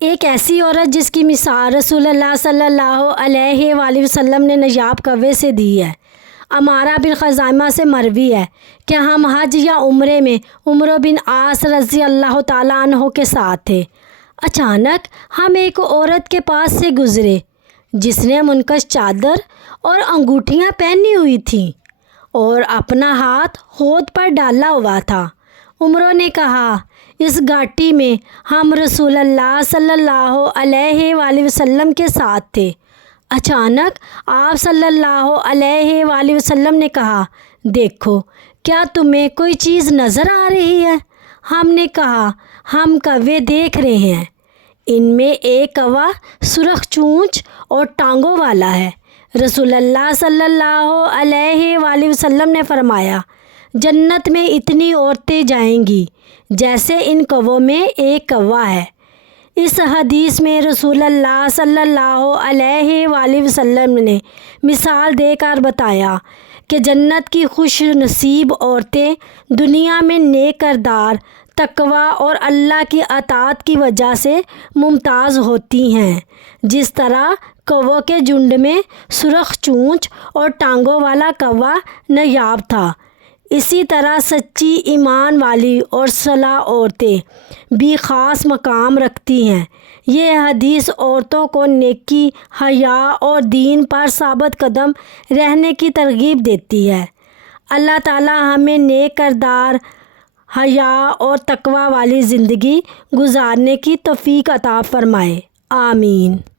ایک ایسی عورت جس کی مثال رسول اللہ صلی اللہ علیہ وآلہ وسلم نے نایاب کوے سے دی ہے۔ امارہ بن خزیمہ سے مروی ہے کہ ہم حج یا عمرے میں عمرو بن عاص رضی اللہ تعالیٰ عنہ کے ساتھ تھے۔ اچانک ہم ایک عورت کے پاس سے گزرے جس نے منکش چادر اور انگوٹھیاں پہنی ہوئی تھیں اور اپنا ہاتھ ہونٹ پر ڈالا ہوا تھا۔ عمرو نے کہا، اس گھاٹی میں ہم رسول اللہ صلی اللہ علیہ وآلہ وسلم کے ساتھ تھے۔ اچانک آپ صلی اللہ علیہ وآلہ وسلم نے کہا، دیکھو کیا تمہیں کوئی چیز نظر آ رہی ہے؟ ہم نے کہا، ہم کوے دیکھ رہے ہیں۔ ان میں ایک کوا سرخ چونچ اور ٹانگوں والا ہے۔ رسول اللہ صلی اللہ علیہ وآلہ وسلم نے فرمایا، جنت میں اتنی عورتیں جائیں گی جیسے ان کووں میں ایک کوا ہے۔ اس حدیث میں رسول اللہ صلی اللہ علیہ وآلہ وسلم نے مثال دے کر بتایا کہ جنت کی خوش نصیب عورتیں دنیا میں نیک کردار، تقوی اور اللہ کی اطاعت کی وجہ سے ممتاز ہوتی ہیں، جس طرح کووں کے جھنڈ میں سرخ چونچ اور ٹانگوں والا کوا نایاب تھا، اسی طرح سچی ایمان والی اور صالح عورتیں بھی خاص مقام رکھتی ہیں۔ یہ حدیث عورتوں کو نیکی، حیا اور دین پر ثابت قدم رہنے کی ترغیب دیتی ہے۔ اللہ تعالی ہمیں نیک کردار، حیا اور تقوی والی زندگی گزارنے کی توفیق عطا فرمائے۔ آمین۔